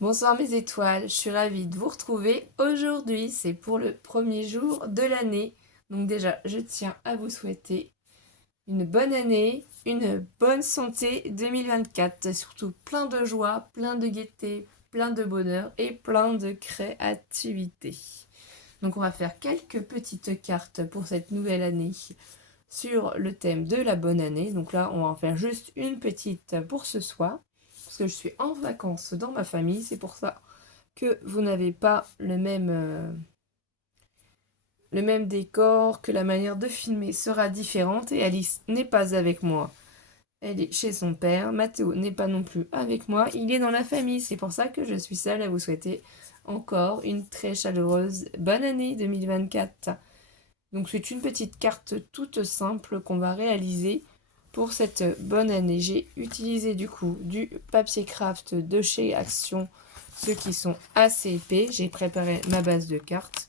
Bonsoir mes étoiles, je suis ravie de vous retrouver. Aujourd'hui, c'est pour le premier jour de l'année. Donc déjà, je tiens à vous souhaiter une bonne année, une bonne santé 2024. Surtout plein de joie, plein de gaieté, plein de bonheur et plein de créativité. Donc on va faire quelques petites cartes pour cette nouvelle année sur le thème de la bonne année. Donc là, on va en faire juste une petite pour ce soir. Parce que je suis en vacances dans ma famille, c'est pour ça que vous n'avez pas le même décor, que la manière de filmer sera différente et Alice n'est pas avec moi. Elle est chez son père, Mathéo n'est pas non plus avec moi, il est dans la famille, c'est pour ça que je suis seule à vous souhaiter encore une très chaleureuse bonne année 2024. Donc c'est une petite carte toute simple qu'on va réaliser pour cette bonne année. J'ai utilisé du coup du papier craft de chez Action, ceux qui sont assez épais. J'ai préparé ma base de cartes.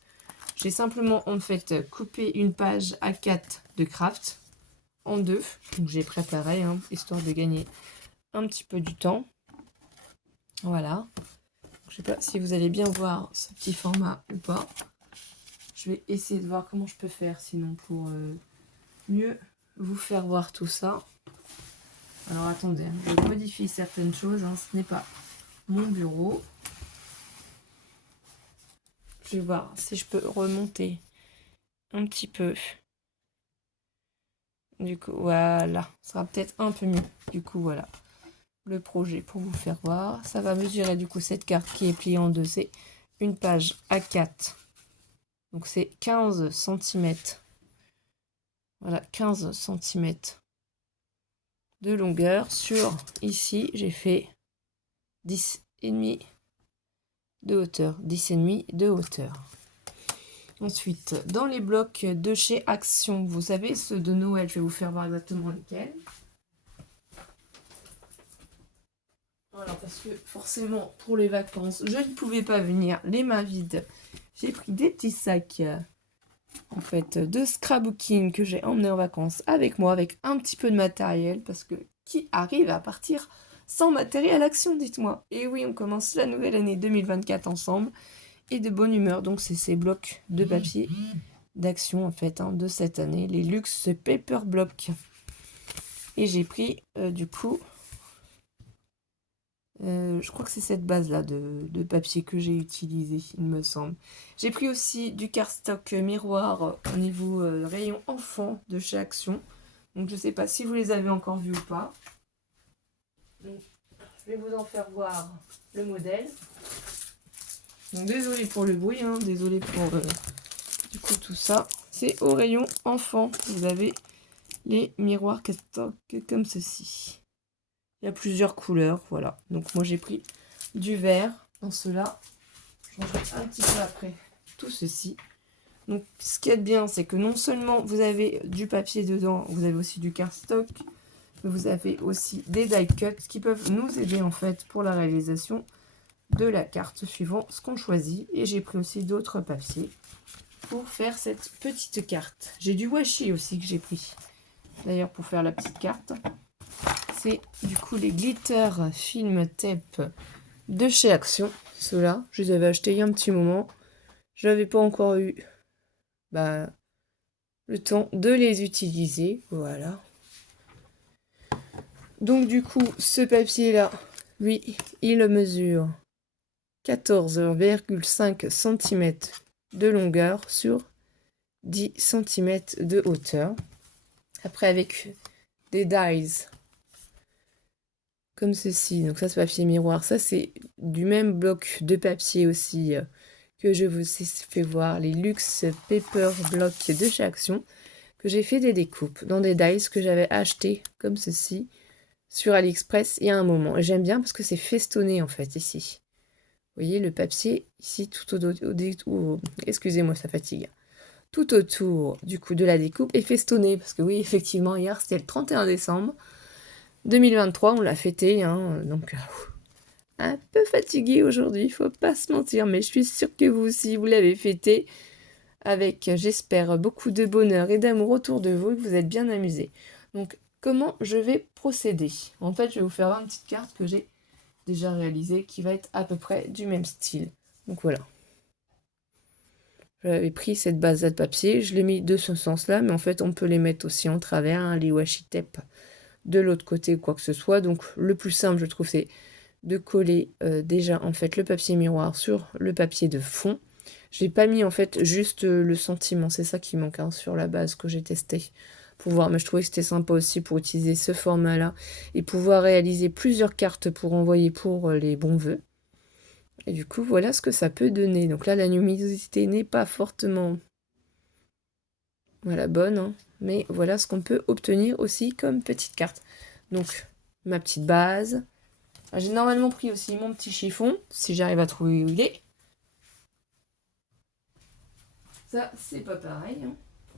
J'ai simplement en fait coupé une page A4 de craft en deux. Donc j'ai préparé, histoire de gagner un petit peu du temps. Voilà. Je sais pas si vous allez bien voir ce petit format ou pas. Je vais essayer de voir comment je peux faire sinon pour mieux vous faire voir tout ça. Alors attendez, je modifie certaines choses, ce n'est pas mon bureau. Je vais voir si je peux remonter un petit peu. Du coup, voilà, ça sera peut-être un peu mieux. Du coup, voilà, le projet pour vous faire voir. Ça va mesurer du coup cette carte qui est pliée en deux. C'est une page A4. Donc c'est 15 cm. Voilà, 15 cm de longueur. Sur, ici, j'ai fait 10,5 de hauteur. 10,5 de hauteur. Ensuite, dans les blocs de chez Action, vous savez, ceux de Noël, je vais vous faire voir exactement lesquels. Voilà, parce que forcément, pour les vacances, je ne pouvais pas venir les mains vides. J'ai pris des petits sacs, en fait, de scrapbooking que j'ai emmené en vacances avec moi, avec un petit peu de matériel, parce que qui arrive à partir sans matériel Action, dites-moi. Et oui, on commence la nouvelle année 2024 ensemble, et de bonne humeur. Donc, c'est ces blocs de papier d'Action, en fait, de cette année, les Luxe Paper Block. Et j'ai pris, du coup, je crois que c'est cette base-là de papier que j'ai utilisé, il me semble. J'ai pris aussi du cardstock miroir au niveau rayon enfant de chez Action. Donc je ne sais pas si vous les avez encore vus ou pas. Donc, je vais vous en faire voir le modèle. Donc désolé pour le bruit, désolé pour du coup tout ça. C'est au rayon enfant. Vous avez les miroirs cardstock comme ceci. Il y a plusieurs couleurs, voilà. Donc moi j'ai pris du vert dans cela. Je rangerai un petit peu après tout ceci. Donc ce qui est bien, c'est que non seulement vous avez du papier dedans, vous avez aussi du cardstock, mais vous avez aussi des die cuts qui peuvent nous aider en fait pour la réalisation de la carte suivant ce qu'on choisit. Et j'ai pris aussi d'autres papiers pour faire cette petite carte. J'ai du washi aussi que j'ai pris. D'ailleurs pour faire la petite carte. C'est du coup les glitter film tape de chez Action. Ceux-là, je les avais achetés il y a un petit moment. Je n'avais pas encore eu le temps de les utiliser. Voilà. Donc du coup, ce papier-là, lui, il mesure 14,5 cm de longueur sur 10 cm de hauteur. Après, avec des dies comme ceci. Donc ça, c'est papier miroir. Ça, c'est du même bloc de papier aussi que je vous ai fait voir. Les Luxe Paper Block de chez Action. Que j'ai fait des découpes dans des dies que j'avais acheté comme ceci sur AliExpress il y a un moment. Et j'aime bien parce que c'est festonné en fait ici. Vous voyez le papier ici tout excusez-moi, ça fatigue. Tout autour du coup de la découpe est festonné parce que oui, effectivement, hier c'était le 31 décembre 2023, on l'a fêté, donc un peu fatigué aujourd'hui, faut pas se mentir, mais je suis sûre que vous aussi vous l'avez fêté avec, j'espère, beaucoup de bonheur et d'amour autour de vous et que vous êtes bien amusés. Donc, comment je vais procéder? En fait, je vais vous faire une petite carte que j'ai déjà réalisé qui va être à peu près du même style. Donc voilà. J'avais pris cette base de papier, je l'ai mis de ce sens-là, mais en fait on peut les mettre aussi en travers, hein, les washi tape de l'autre côté ou quoi que ce soit. Donc le plus simple je trouve c'est de coller déjà en fait le papier miroir sur le papier de fond. J'ai pas mis en fait juste le sentiment, c'est ça qui manque hein, sur la base que j'ai testé pour voir, mais je trouvais que c'était sympa aussi pour utiliser ce format là et pouvoir réaliser plusieurs cartes pour envoyer pour les bons vœux. Et du coup voilà ce que ça peut donner. Donc là la luminosité n'est pas fortement voilà, bonne, hein, mais voilà ce qu'on peut obtenir aussi comme petite carte. Donc ma petite base. J'ai normalement pris aussi mon petit chiffon, si j'arrive à trouver où il est. Ça, c'est pas pareil. Hein.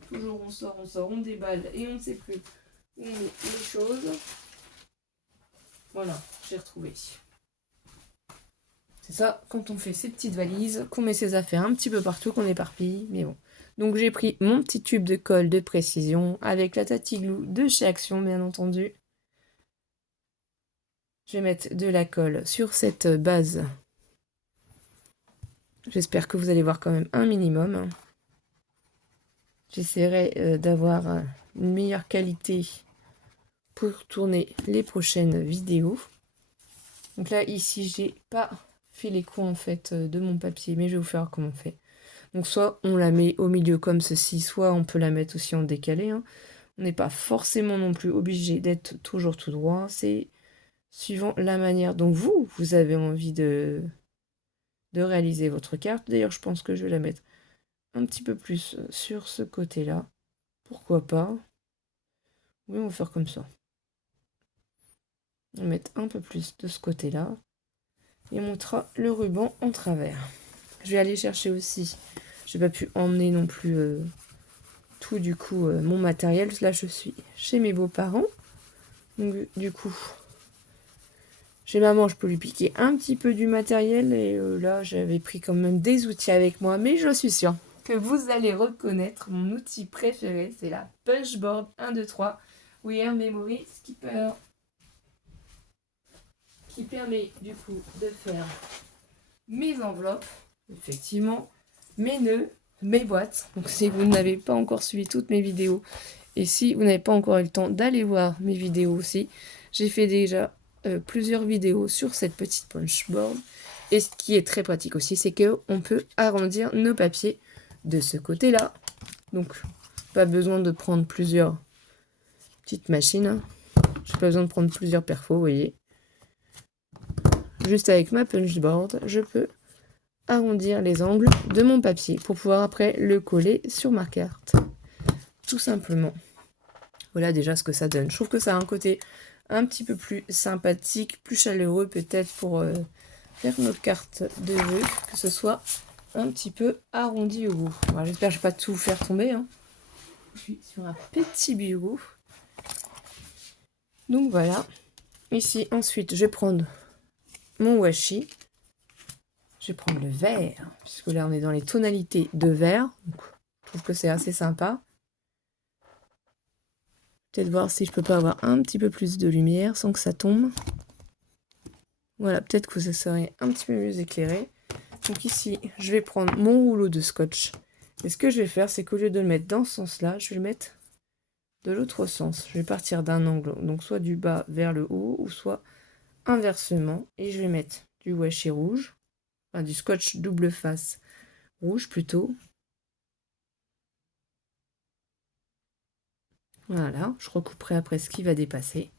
Toujours on sort, on déballe et on ne sait plus où on met les choses. Voilà, j'ai retrouvé. C'est ça, quand on fait ses petites valises, qu'on met ses affaires un petit peu partout, qu'on éparpille, mais bon. Donc j'ai pris mon petit tube de colle de précision avec la Tati Glue de chez Action, bien entendu. Je vais mettre de la colle sur cette base. J'espère que vous allez voir quand même un minimum. J'essaierai d'avoir une meilleure qualité pour tourner les prochaines vidéos. Donc là, ici, j'ai pas fait les coins en fait de mon papier, mais je vais vous faire comment on fait. Donc soit on la met au milieu comme ceci, soit on peut la mettre aussi en décalé. Hein. On n'est pas forcément non plus obligé d'être toujours tout droit. C'est suivant la manière dont vous avez envie de réaliser votre carte. D'ailleurs, je pense que je vais la mettre un petit peu plus sur ce côté-là. Pourquoi pas? Oui, on va faire comme ça. On va mettre un peu plus de ce côté-là. Et on montrera le ruban en travers. Je vais aller chercher aussi. J'ai pas pu emmener non plus tout du coup mon matériel. Là, je suis chez mes beaux-parents. Donc du coup, chez maman, je peux lui piquer un petit peu du matériel. Et là, j'avais pris quand même des outils avec moi. Mais je suis sûre que vous allez reconnaître mon outil préféré. C'est la Punchboard 1, 2, 3 Wear Memory Skipper. Qui permet du coup de faire mes enveloppes, effectivement, mes nœuds, mes boîtes. Donc si vous n'avez pas encore suivi toutes mes vidéos, et si vous n'avez pas encore eu le temps d'aller voir mes vidéos aussi, j'ai fait déjà plusieurs vidéos sur cette petite punchboard. Et ce qui est très pratique aussi, c'est qu'on peut arrondir nos papiers de ce côté-là. Donc, pas besoin de prendre plusieurs petites machines. J'ai pas besoin de prendre plusieurs perfos, vous voyez. Juste avec ma punchboard, je peux arrondir les angles de mon papier pour pouvoir après le coller sur ma carte. Tout simplement. Voilà déjà ce que ça donne. Je trouve que ça a un côté un petit peu plus sympathique, plus chaleureux peut-être pour faire notre carte de vœux, que ce soit un petit peu arrondi au bout. Voilà, j'espère que je ne vais pas tout faire tomber. Hein. Je suis sur un petit bureau. Donc voilà. Ici, ensuite, je vais prendre mon washi. Je vais prendre le vert, puisque là on est dans les tonalités de vert. Donc, je trouve que c'est assez sympa. Peut-être voir si je peux pas avoir un petit peu plus de lumière sans que ça tombe. Voilà, peut-être que ça serait un petit peu mieux éclairé. Donc ici, je vais prendre mon rouleau de scotch. Et ce que je vais faire, c'est qu'au lieu de le mettre dans ce sens-là, je vais le mettre de l'autre sens. Je vais partir d'un angle, donc soit du bas vers le haut, ou soit inversement. Et je vais mettre du washi rouge, enfin du scotch double face rouge plutôt. Voilà, je recouperai après ce qui va dépasser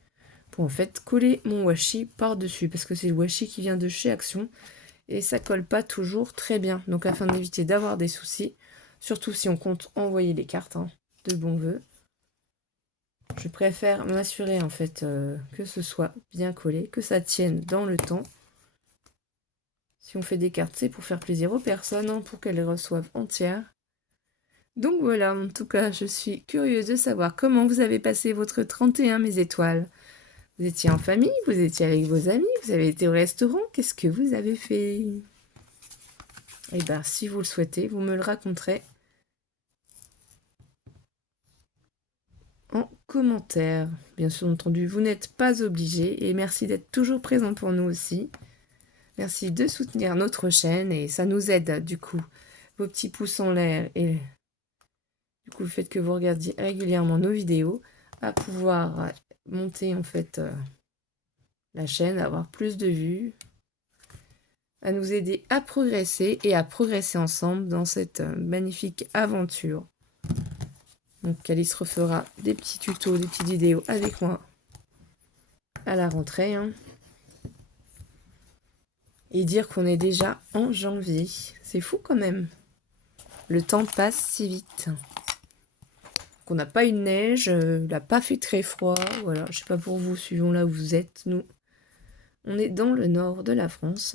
pour en fait coller mon washi par-dessus parce que c'est le washi qui vient de chez Action et ça colle pas toujours très bien. Donc afin d'éviter d'avoir des soucis, surtout si on compte envoyer les cartes de bons vœux, je préfère m'assurer en fait que ce soit bien collé, que ça tienne dans le temps. Si on fait des cartes, c'est pour faire plaisir aux personnes, pour qu'elles les reçoivent entières. Donc voilà, en tout cas, je suis curieuse de savoir comment vous avez passé votre 31, mes étoiles. Vous étiez en famille, vous étiez avec vos amis, vous avez été au restaurant, qu'est-ce que vous avez fait? Eh bien, si vous le souhaitez, vous me le raconterez en commentaire. Bien sûr, entendu, vous n'êtes pas obligé et merci d'être toujours présent pour nous aussi. Merci de soutenir notre chaîne et ça nous aide du coup. Vos petits pouces en l'air et du coup le fait que vous regardiez régulièrement nos vidéos à pouvoir monter en fait la chaîne, avoir plus de vues, à nous aider à progresser et à progresser ensemble dans cette magnifique aventure. Donc Alice refera des petits tutos, des petites vidéos avec moi à la rentrée. Hein. Et dire qu'on est déjà en janvier. C'est fou quand même. Le temps passe si vite. Qu'on n'a pas eu de neige, il n'a pas fait très froid. Voilà, je sais pas pour vous, suivons là où vous êtes. Nous, on est dans le nord de la France.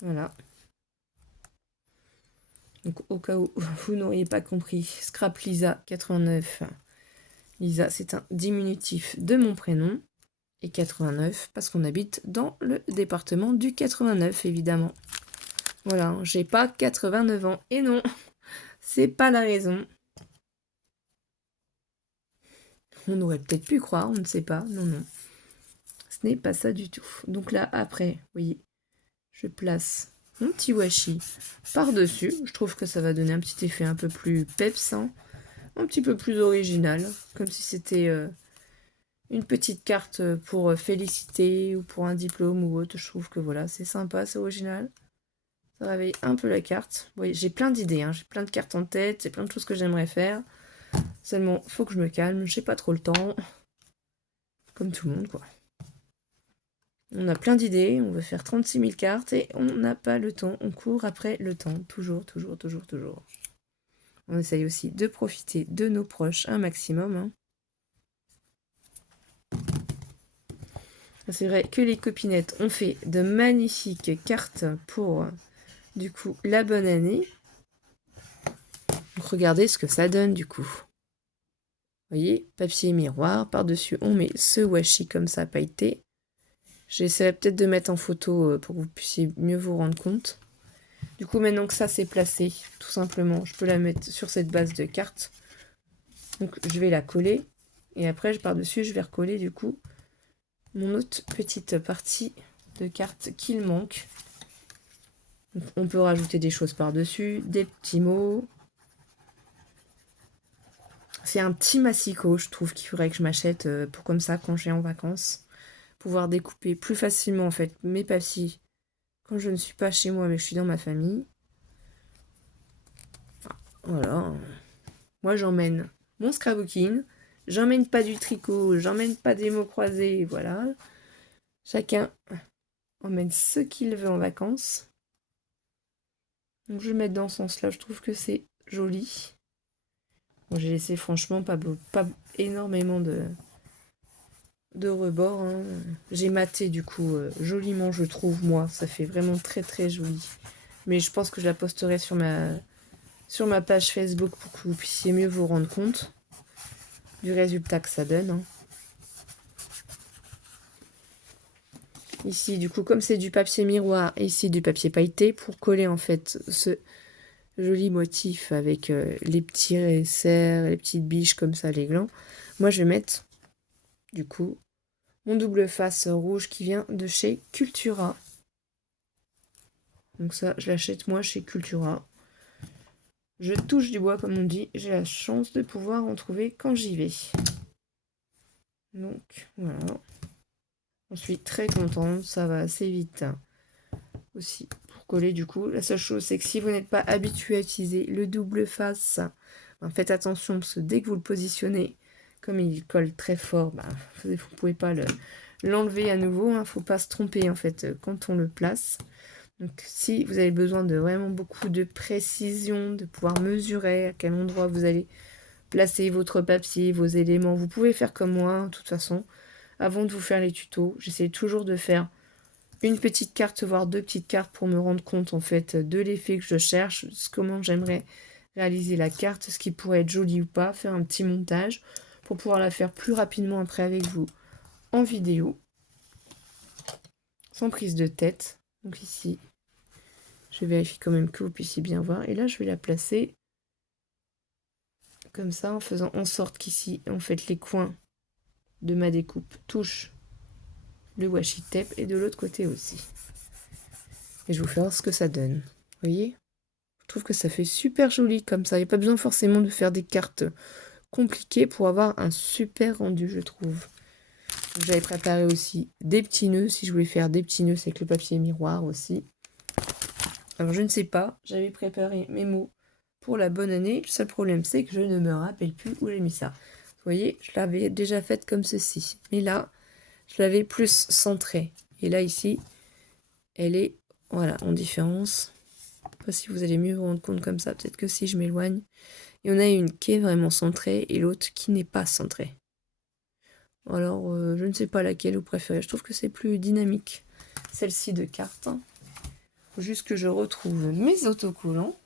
Voilà. Donc au cas où vous n'auriez pas compris, Scrap Lisa 89. Lisa, c'est un diminutif de mon prénom. Et 89, parce qu'on habite dans le département du 89, évidemment. Voilà, j'ai pas 89 ans. Et non, c'est pas la raison. On aurait peut-être pu croire, on ne sait pas. Non, non. Ce n'est pas ça du tout. Donc là, après, vous voyez, je place mon petit washi par-dessus. Je trouve que ça va donner un petit effet un peu plus peps, hein, un petit peu plus original. Comme si c'était une petite carte pour féliciter ou pour un diplôme ou autre. Je trouve que voilà, c'est sympa, c'est original. Ça réveille un peu la carte. Vous voyez, j'ai plein d'idées, hein. J'ai plein de cartes en tête, j'ai plein de choses que j'aimerais faire. Seulement, faut que je me calme, j'ai pas trop le temps. Comme tout le monde, quoi. On a plein d'idées, on veut faire 36 000 cartes et on n'a pas le temps. On court après le temps. Toujours, toujours, toujours, toujours. On essaye aussi de profiter de nos proches un maximum. Hein. C'est vrai que les copinettes ont fait de magnifiques cartes pour, du coup, la bonne année. Donc, regardez ce que ça donne, du coup. Vous voyez, papier miroir. Par-dessus, on met ce washi comme ça, pailleté. J'essaierai peut-être de mettre en photo pour que vous puissiez mieux vous rendre compte. Du coup, maintenant que ça c'est placé, tout simplement, je peux la mettre sur cette base de carte. Donc, je vais la coller. Et après, par-dessus, je vais recoller, du coup, mon autre petite partie de carte qu'il manque. Donc, on peut rajouter des choses par-dessus, des petits mots. C'est un petit massicot, je trouve, qu'il faudrait que je m'achète pour comme ça, quand je vais en vacances. Pouvoir découper plus facilement, en fait, mes papiers quand je ne suis pas chez moi, mais que je suis dans ma famille. Voilà. Moi, j'emmène mon scrapbooking. J'emmène pas du tricot. J'emmène pas des mots croisés. Voilà. Chacun emmène ce qu'il veut en vacances. Donc, je vais mettre dans ce sens-là. Je trouve que c'est joli. Bon, j'ai laissé franchement pas énormément de rebords. Hein. J'ai maté du coup joliment, je trouve, moi. Ça fait vraiment très très joli. Mais je pense que je la posterai sur ma page Facebook pour que vous puissiez mieux vous rendre compte du résultat que ça donne. Hein. Ici, du coup, comme c'est du papier miroir et ici du papier pailleté, pour coller en fait ce joli motif avec les petits cerfs, les petites biches comme ça, les glands, moi je vais mettre du coup mon double face rouge qui vient de chez Cultura. Donc ça, je l'achète moi chez Cultura. Je touche du bois comme on dit, j'ai la chance de pouvoir en trouver quand j'y vais. Donc voilà. Je suis très contente, ça va assez vite aussi pour coller du coup. La seule chose, c'est que si vous n'êtes pas habitué à utiliser le double face, ben, faites attention parce que dès que vous le positionnez, comme il colle très fort, ben, vous ne pouvez pas l'enlever à nouveau. Il ne faut pas se tromper en fait quand on le place. Donc si vous avez besoin de vraiment beaucoup de précision, de pouvoir mesurer à quel endroit vous allez placer votre papier, vos éléments, vous pouvez faire comme moi, de toute façon. Avant de vous faire les tutos, j'essaie toujours de faire une petite carte, voire deux petites cartes pour me rendre compte en fait de l'effet que je cherche, comment j'aimerais réaliser la carte, ce qui pourrait être joli ou pas, faire un petit montage pour pouvoir la faire plus rapidement après avec vous en vidéo, sans prise de tête. Donc ici, je vérifie quand même que vous puissiez bien voir. Et là, je vais la placer comme ça, en faisant en sorte qu'ici, en fait, les coins de ma découpe touchent le washi tape et de l'autre côté aussi. Et je vais vous faire voir ce que ça donne. Vous voyez? Je trouve que ça fait super joli comme ça. Il n'y a pas besoin forcément de faire des cartes compliquées pour avoir un super rendu, je trouve. J'avais préparé aussi des petits nœuds, si je voulais faire des petits nœuds, c'est avec le papier miroir aussi. Alors je ne sais pas, j'avais préparé mes mots pour la bonne année. Le seul problème, c'est que je ne me rappelle plus où j'ai mis ça. Vous voyez, je l'avais déjà faite comme ceci. Mais là, je l'avais plus centrée. Et là, ici, elle est, voilà, en différence. Je ne sais pas si vous allez mieux vous rendre compte comme ça. Peut-être que si je m'éloigne. Il y en a une qui est vraiment centrée et l'autre qui n'est pas centrée. Alors, je ne sais pas laquelle vous préférez. Je trouve que c'est plus dynamique. Celle-ci de carte. Faut juste que je retrouve mes autocollants.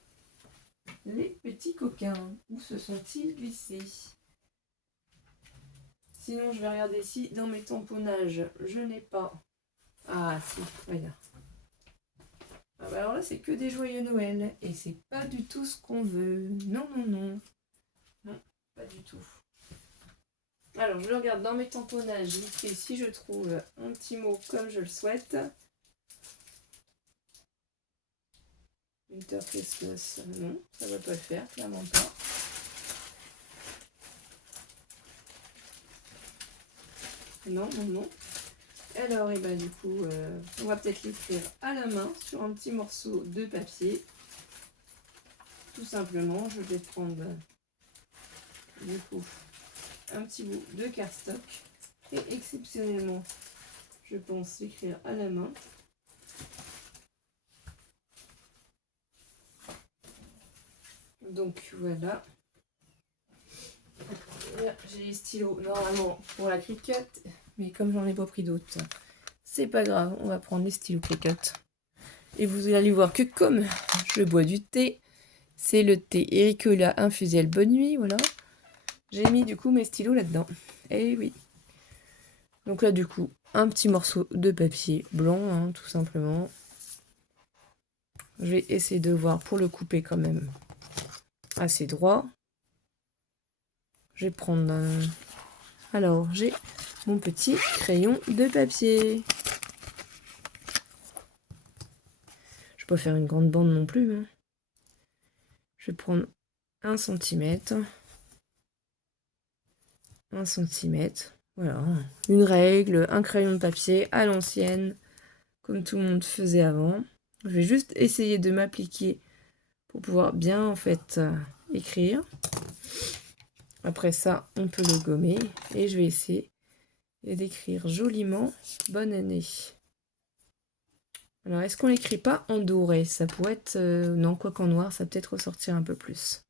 Les petits coquins. Où se sont-ils glissés? Sinon, je vais regarder si dans mes tamponnages, je n'ai pas... Ah, si, voilà. Ah bah alors là, c'est que des joyeux Noël. Et c'est pas du tout ce qu'on veut. Non, non, non. Non, pas du tout. Alors, je regarde dans mes tamponnages, vite fait, si je trouve un petit mot comme je le souhaite. Winter Christmas, non, ça va pas le faire, clairement pas. Non, non, non. Alors, et ben du coup, on va peut-être l'écrire à la main sur un petit morceau de papier. Tout simplement, je vais prendre du coup un petit bout de cardstock et exceptionnellement, je pense l'écrire à la main. Donc voilà. J'ai les stylos normalement pour la Cricut, mais comme j'en ai pas pris d'autres, c'est pas grave, on va prendre les stylos Cricut. Et vous allez voir que comme je bois du thé, c'est le thé Ericola infusé bonne nuit, voilà. J'ai mis du coup mes stylos là-dedans. Et oui. Donc là du coup, un petit morceau de papier blanc, hein, tout simplement. Je vais essayer de voir pour le couper quand même assez droit. Je vais prendre alors j'ai mon petit crayon de papier. Je vais pas faire une grande bande non plus, hein. Je vais prendre 1 cm. 1 cm. Voilà. Une règle, un crayon de papier à l'ancienne, comme tout le monde faisait avant. Je vais juste essayer de m'appliquer pour pouvoir bien en fait écrire. Après ça, on peut le gommer et je vais essayer d'écrire joliment bonne année. Alors, est-ce qu'on l'écrit pas en doré? Ça pourrait être... non, quoi qu'en noir, ça va peut-être ressortir un peu plus.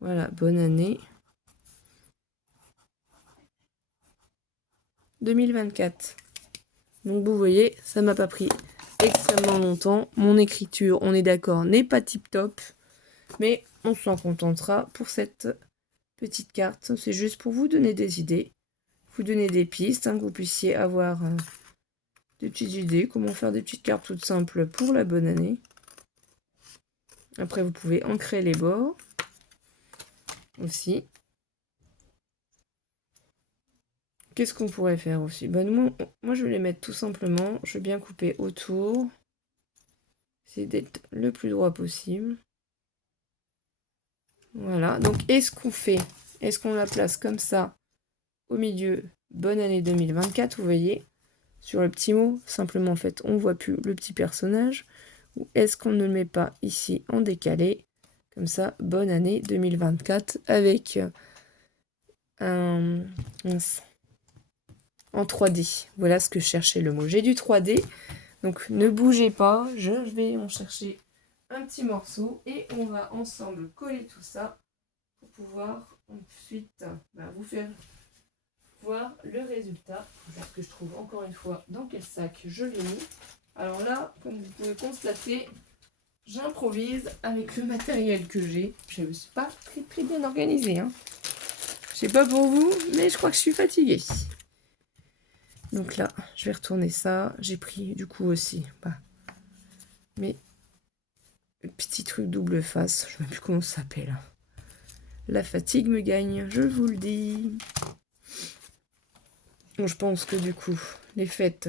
Voilà, bonne année 2024. Donc vous voyez, ça m'a pas pris extrêmement longtemps. Mon écriture, on est d'accord, n'est pas tip top. Mais on s'en contentera pour cette petite carte. C'est juste pour vous donner des idées. Vous donner des pistes, hein, que vous puissiez avoir des petites idées. Comment faire des petites cartes toutes simples pour la bonne année. Après, vous pouvez ancrer les bords aussi. Qu'est-ce qu'on pourrait faire aussi? Ben, moi, je vais les mettre tout simplement. Je vais bien couper autour. Essayer d'être le plus droit possible. Voilà. Donc, est-ce qu'on fait? Est-ce qu'on la place comme ça au milieu? Bonne année 2024, vous voyez. Sur le petit mot, simplement en fait, on ne voit plus le petit personnage. Ou est-ce qu'on ne le met pas ici en décalé? Comme ça, bonne année 2024 avec un... en 3D. Voilà ce que je cherchais le mot. J'ai du 3D, donc ne bougez pas. Je vais en chercher un petit morceau et on va ensemble coller tout ça pour pouvoir ensuite vous faire voir le résultat. Ce que je trouve encore une fois dans quel sac je l'ai mis. Alors là, comme vous pouvez constater, j'improvise avec le matériel que j'ai. Je ne suis pas très bien organisée, hein. Je sais pas pour vous, mais je crois que je suis fatiguée. Donc là, je vais retourner ça. J'ai pris du coup aussi mes petits trucs double face. Je ne sais même plus comment ça s'appelle. La fatigue me gagne, je vous le dis. Bon, je pense que du coup, les fêtes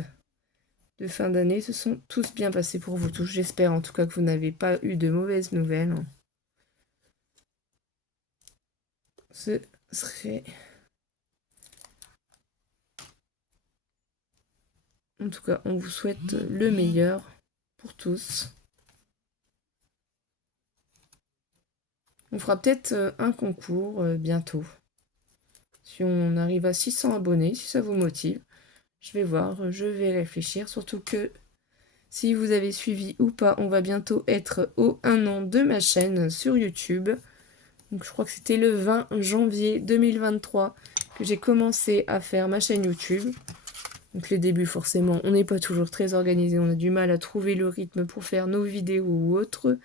de fin d'année se sont tous bien passées pour vous tous. J'espère en tout cas que vous n'avez pas eu de mauvaises nouvelles. Ce serait... En tout cas, on vous souhaite le meilleur pour tous. On fera peut-être un concours bientôt. Si on arrive à 600 abonnés, si ça vous motive, je vais voir, je vais réfléchir. Surtout que si vous avez suivi ou pas, on va bientôt être au 1 an de ma chaîne sur YouTube. Donc je crois que c'était le 20 janvier 2023 que j'ai commencé à faire ma chaîne YouTube. Donc les débuts forcément, on n'est pas toujours très organisé, on a du mal à trouver le rythme pour faire nos vidéos ou autres.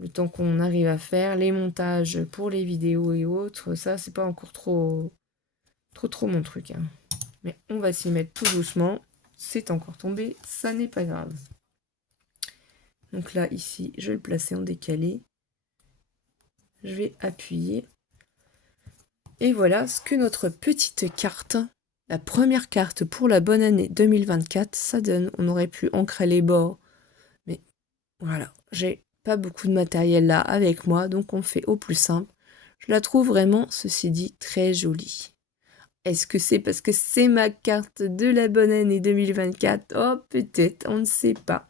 Le temps qu'on arrive à faire les montages pour les vidéos et autres, ça c'est pas encore trop mon truc. Hein. Mais on va s'y mettre tout doucement. C'est encore tombé, ça n'est pas grave. Donc là, ici, je vais le placer en décalé. Je vais appuyer. Et voilà ce que notre petite carte, la première carte pour la bonne année 2024, ça donne. On aurait pu ancrer les bords. Mais voilà, j'ai pas beaucoup de matériel là avec moi, donc on fait au plus simple. Je la trouve vraiment, ceci dit, très jolie. Est-ce que c'est parce que c'est ma carte de la bonne année 2024? Oh, peut-être, on ne sait pas.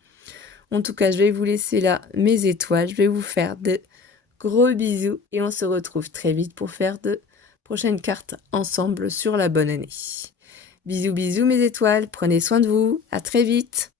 En tout cas, je vais vous laisser là mes étoiles. Je vais vous faire de gros bisous et on se retrouve très vite pour faire de prochaines cartes ensemble sur la bonne année. Bisous, bisous mes étoiles. Prenez soin de vous. À très vite.